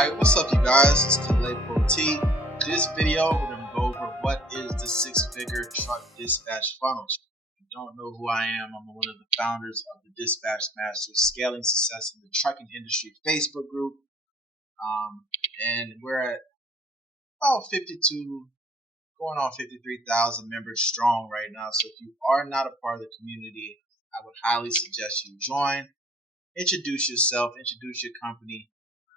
Alright, what's up you guys? It's Calais Pro T. This video we're going to go over what is the six-figure truck dispatch funnel. If you don't know who I am, I'm one of the founders of the Dispatch Masters Scaling Success in the Trucking Industry Facebook group. And we're at about 52, going on 53,000 members strong right now. So if you are not a part of the community, I would highly suggest you join. Introduce yourself, introduce your company,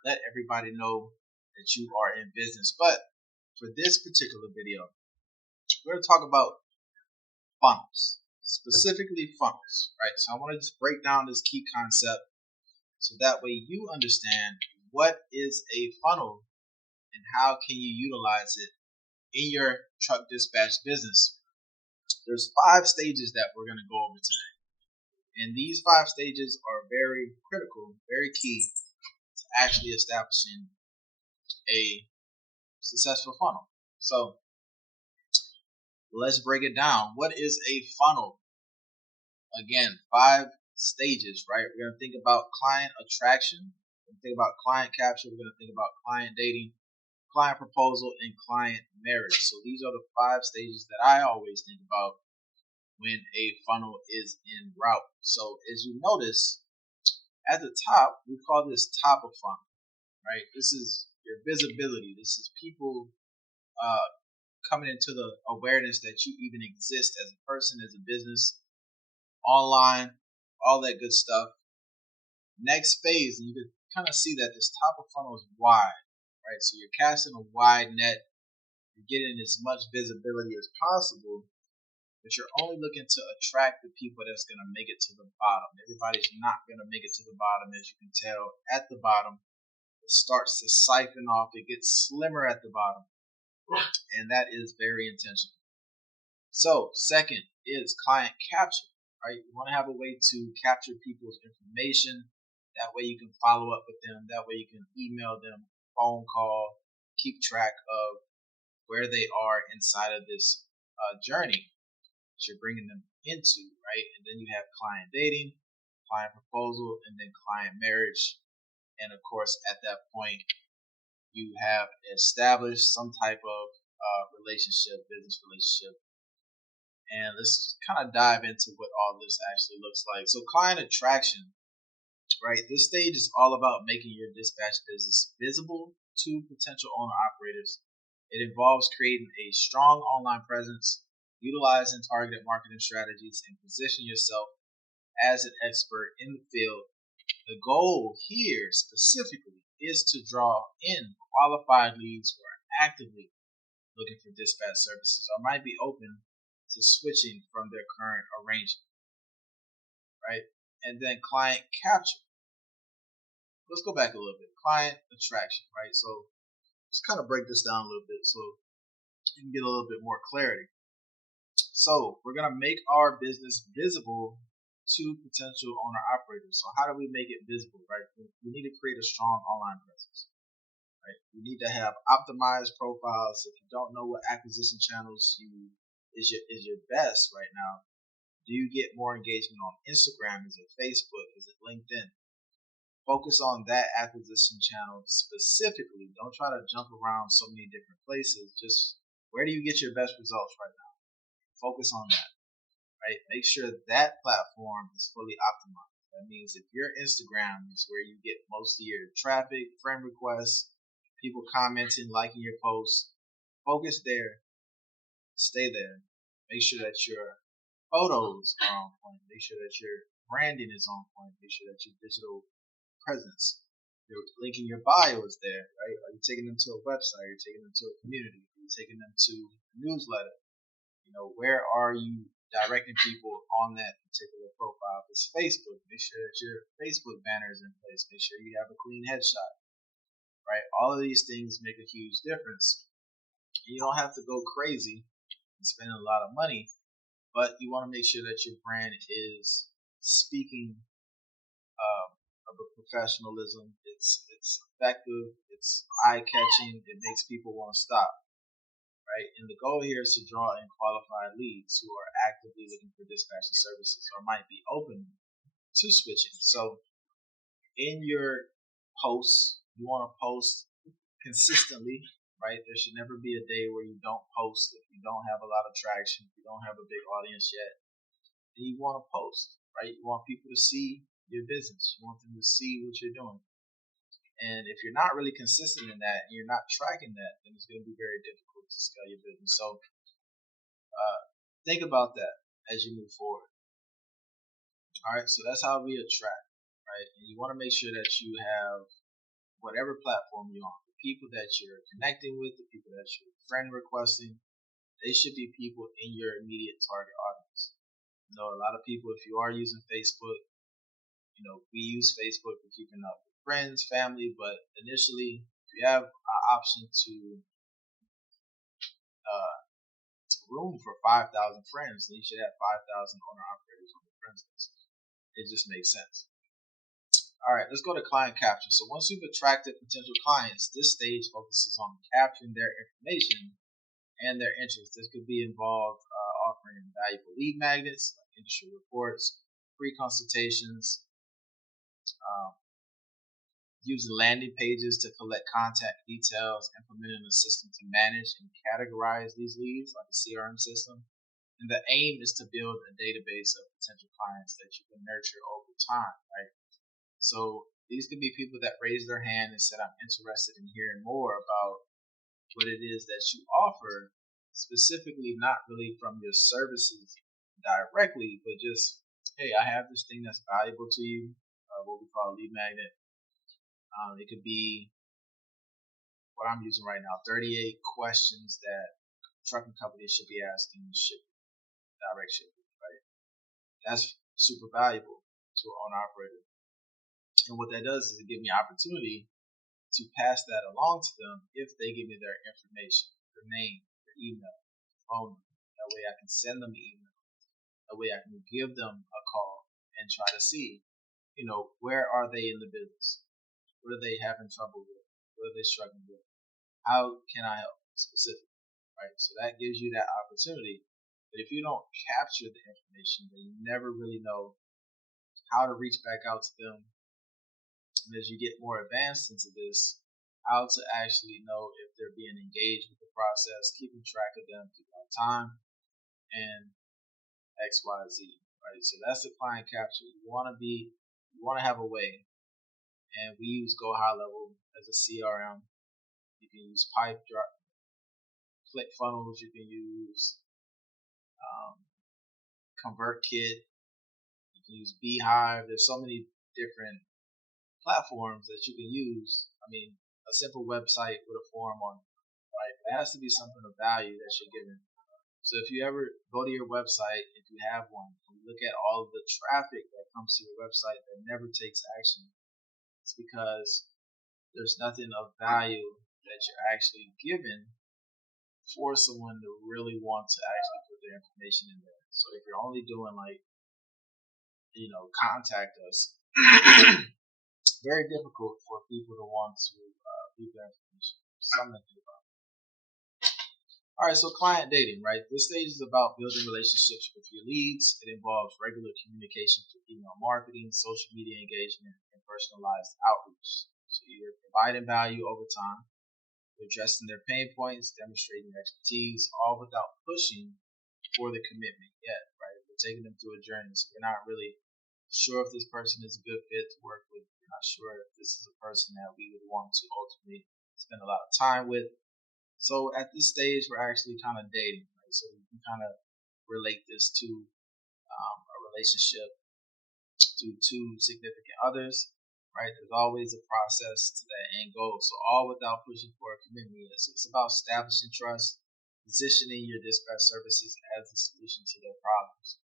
let everybody know that you are in business. But for this particular video, we're going to talk about funnels, specifically funnels, right? So I want to just break down this key concept so that way you understand what is a funnel and how can you utilize it in your truck dispatch business. There's 5 stages that we're going to go over today. And these 5 stages are very critical, very key to actually establishing a successful funnel. So let's break it down. What is a funnel? Again, 5 stages, right? We're going to think about client attraction. We're going to think about client capture. We're going to think about client dating, client proposal, and client marriage. So these are the 5 stages that I always think about when a funnel is en route. So as you notice, at the top, we call this top of funnel, right? This is your visibility. This is people coming into the awareness that you even exist as a person, as a business, online, all that good stuff. Next phase, and you can kind of see that this top of funnel is wide, right? So you're casting a wide net. You're getting as much visibility as possible, but you're only looking to attract the people that's going to make it to the bottom. Everybody's not going to make it to the bottom, as you can tell. At the bottom, it starts to siphon off. It gets slimmer at the bottom, and that is very intentional. So second is client capture, right? You want to have a way to capture people's information. That way you can follow up with them. That way you can email them, phone call, keep track of where they are inside of this journey you're bringing them into, right? And then you have client dating, client proposal, and then client marriage. And of course, at that point, you have established some type of relationship, business relationship. And let's kind of dive into what all this actually looks like. So client attraction, right? This stage is all about making your dispatch business visible to potential owner operators. It involves creating a strong online presence, utilizing targeted marketing strategies, and position yourself as an expert in the field. The goal here specifically is to draw in qualified leads who are actively looking for dispatch services or might be open to switching from their current arrangement, right? And then client capture. Let's go back a little bit. Client attraction, right? So let's kind of break this down a little bit so you can get a little bit more clarity. So we're going to make our business visible to potential owner operators. So how do we make it visible, right? We need to create a strong online presence, right? We need to have optimized profiles. If you don't know what acquisition channels is your best right now, do you get more engagement on Instagram? Is it Facebook? Is it LinkedIn? Focus on that acquisition channel specifically. Don't try to jump around so many different places. Just where do you get your best results right now? Focus on that, right? Make sure that platform is fully optimized. That means if your Instagram is where you get most of your traffic, friend requests, people commenting, liking your posts, focus there, stay there. Make sure that your photos are on point. Make sure that your branding is on point. Make sure that your digital presence, your link in your bio is there, right? Are you taking them to a website? Are you taking them to a community? Are you taking them to a newsletter? Where are you directing people on that particular profile? If it's Facebook, make sure that your Facebook banner is in place. Make sure you have a clean headshot, right? All of these things make a huge difference. You don't have to go crazy and spend a lot of money, but you want to make sure that your brand is speaking of a professionalism. It's effective. It's eye-catching. It makes people want to stop. Right? And the goal here is to draw in qualified leads who are actively looking for dispatching services or might be open to switching. So in your posts, you want to post consistently, right? There should never be a day where you don't post if you don't have a lot of traction, if you don't have a big audience yet. Then you want to post, right? You want people to see your business. You want them to see what you're doing. And if you're not really consistent in that and you're not tracking that, then it's going to be very difficult to scale your business. So think about that as you move forward. All right, so that's how we attract, right? And you want to make sure that you have whatever platform you're on, the people that you're connecting with, the people that you're friend requesting, they should be people in your immediate target audience. You know, a lot of people, if you are using Facebook, you know, we use Facebook for keeping up with friends, family, but initially, if you have an option to uh, room for 5,000 friends, then you should have 5,000 owner operators on the friends list. It just makes sense. All right, let's go to client capture. So once you've attracted potential clients, this stage focuses on capturing their information and their interests. This could be involved offering valuable lead magnets, like industry reports, free consultations, um, using landing pages to collect contact details, implementing a system to manage and categorize these leads, like a CRM system. And the aim is to build a database of potential clients that you can nurture over time, right? So these could be people that raised their hand and said, I'm interested in hearing more about what it is that you offer, specifically not really from your services directly, but just, hey, I have this thing that's valuable to you, what we call a lead magnet. It could be what I'm using right now, 38 questions that trucking companies should be asking direct shipping, right? That's super valuable to an owner operator. And what that does is it gives me opportunity to pass that along to them if they give me their information, their name, their email, their phone number. That way I can send them an email. That way I can give them a call and try to see, you know, where are they in the business? What are they having trouble with? What are they struggling with? How can I help specifically? Right? So that gives you that opportunity. But if you don't capture the information, then you never really know how to reach back out to them. And as you get more advanced into this, how to actually know if they're being engaged with the process, keeping track of them, keeping on time, and X, Y, Z. Right? So that's the client capture. You want to have a way, and we use Go High Level as a CRM. You can use Pipe Drop, Click Funnels. You can use ConvertKit. You can use Beehive. There's so many different platforms that you can use. I mean, a simple website with a form on it, right? It has to be something of value that you're giving. So if you ever go to your website, if you have one, and look at all of the traffic that comes to your website that never takes action, it's because there's nothing of value that you're actually giving for someone to really want to actually put their information in there. So if you're only doing like, you know, contact us, it's very difficult for people to want to leave their information. Something to do about. All right, so client dating, right? This stage is about building relationships with your leads. It involves regular communication through email marketing, social media engagement, and personalized outreach. So you're providing value over time, you're addressing their pain points, demonstrating expertise, all without pushing for the commitment yet, right? We're taking them through a journey, so we're not really sure if this person is a good fit to work with. We're not sure if this is a person that we would want to ultimately spend a lot of time with. So at this stage, we're actually kind of dating, right? So we can kind of relate this to a relationship to two significant others, right? There's always a process to that end goal. So all without pushing for a commitment. So it's about establishing trust, positioning your dispatch services as the solution to their problems.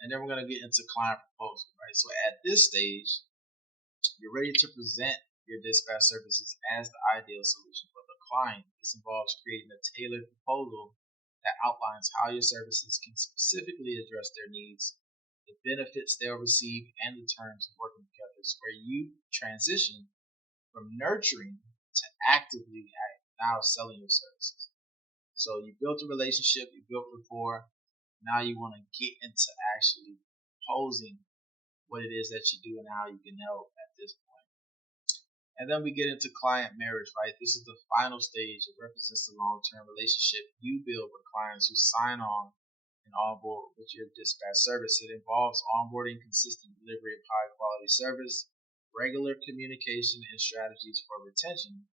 And then we're going to get into client proposal, right? So at this stage, you're ready to present your dispatch services as the ideal solution for the client. This involves creating a tailored proposal that outlines how your services can specifically address their needs, the benefits they'll receive, and the terms of working together. It's where you transition from nurturing to actively now selling your services. So you built a relationship, you built rapport. Now you want to get into actually posing what it is that you do and how you can help at this point. And then we get into client marriage, right? This is the final stage. It represents the long-term relationship you build with clients who sign on and onboard with your dispatch service. It involves onboarding, consistent delivery of high-quality service, regular communication, and strategies for retention.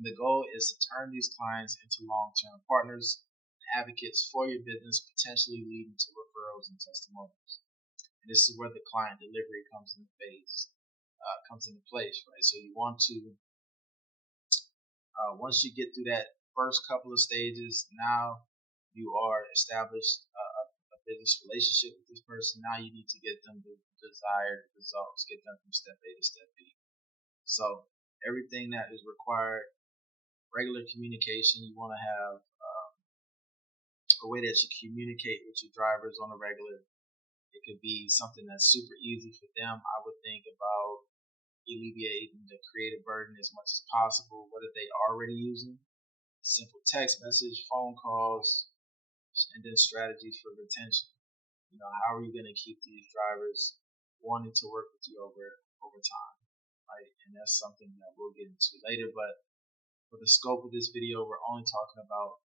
And the goal is to turn these clients into long-term partners and advocates for your business, potentially leading to referrals and testimonials. And this is where the client delivery comes into place, right? So you want to once you get through that first couple of stages, now you are established a business relationship with this person. Now you need to get them the desired results, get them from step A to step B. So everything that is required, regular communication. You want to have a way that you communicate with your drivers on a regular. It could be something that's super easy for them. I would think about alleviating the creative burden as much as possible. What are they already using? Simple text message, phone calls, and then strategies for retention. How are you going to keep these drivers wanting to work with you over time, right? And that's something that we'll get into later. But for the scope of this video, we're only talking about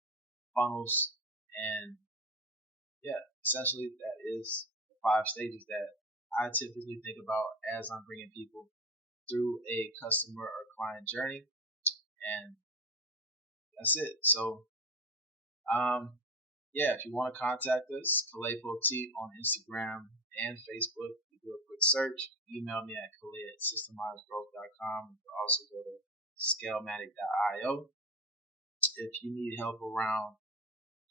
funnels, and yeah, essentially that is the 5 stages that I typically think about as I'm bringing people through a customer or client journey, and that's it. So, yeah, if you want to contact us, Kalepo T on Instagram and Facebook. You do a quick search. Email me at kale@systemizedgrowth.com. You can also go to scalematic.io. If you need help around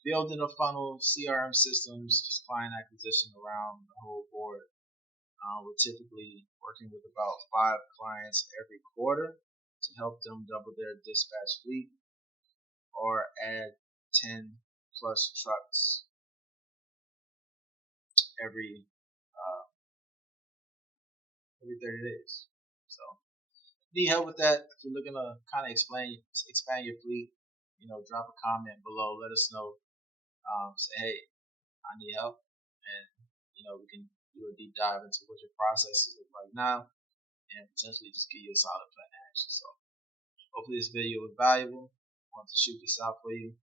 building a funnel, CRM systems, just client acquisition around the whole board, we're typically working with about 5 clients every quarter to help them double their dispatch fleet or add 10 plus trucks every uh, every 30 days. So if you need help with that, if you're looking to kind of expand your fleet, drop a comment below. Let us know. Say, hey, I need help, and we can do a deep dive into what your processes look like now, and potentially just give you a solid plan of action. So hopefully this video was valuable. I want to shoot this out for you,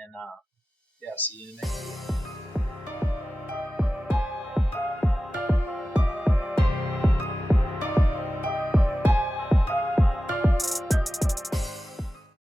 and yeah, I'll see you in the next video.